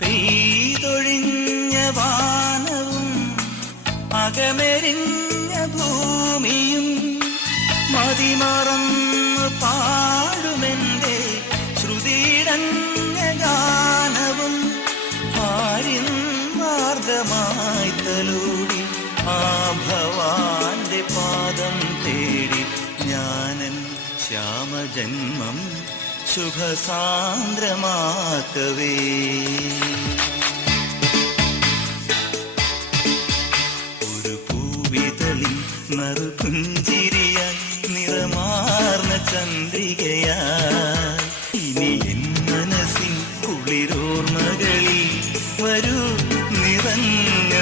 പെയ്തൊഴിഞ്ഞ വാനവും അകമെരിഞ്ഞ ഭൂമിയും മതിമറന്ന് പാടുമെന്റെ ശ്രുതിയിടഞ്ഞ ഗാനവും ആര്യന്മാർഗമായി തലോടി ആ ഭവാന്റെ പാദം തേടി ഞാനൻ ശ്യാമജന്മം ശുഭസാന്ദ്രമാക്കവേ. ഒരു പൂവിതളിൽ നറുപുഞ്ചിരിയായി നിറമാർന്ന ചന്ദ്രികയായി ഇനി എൻ മനസ്സിൻ കുളിരോർമകളിൽ വരൂ നിറഞ്ഞ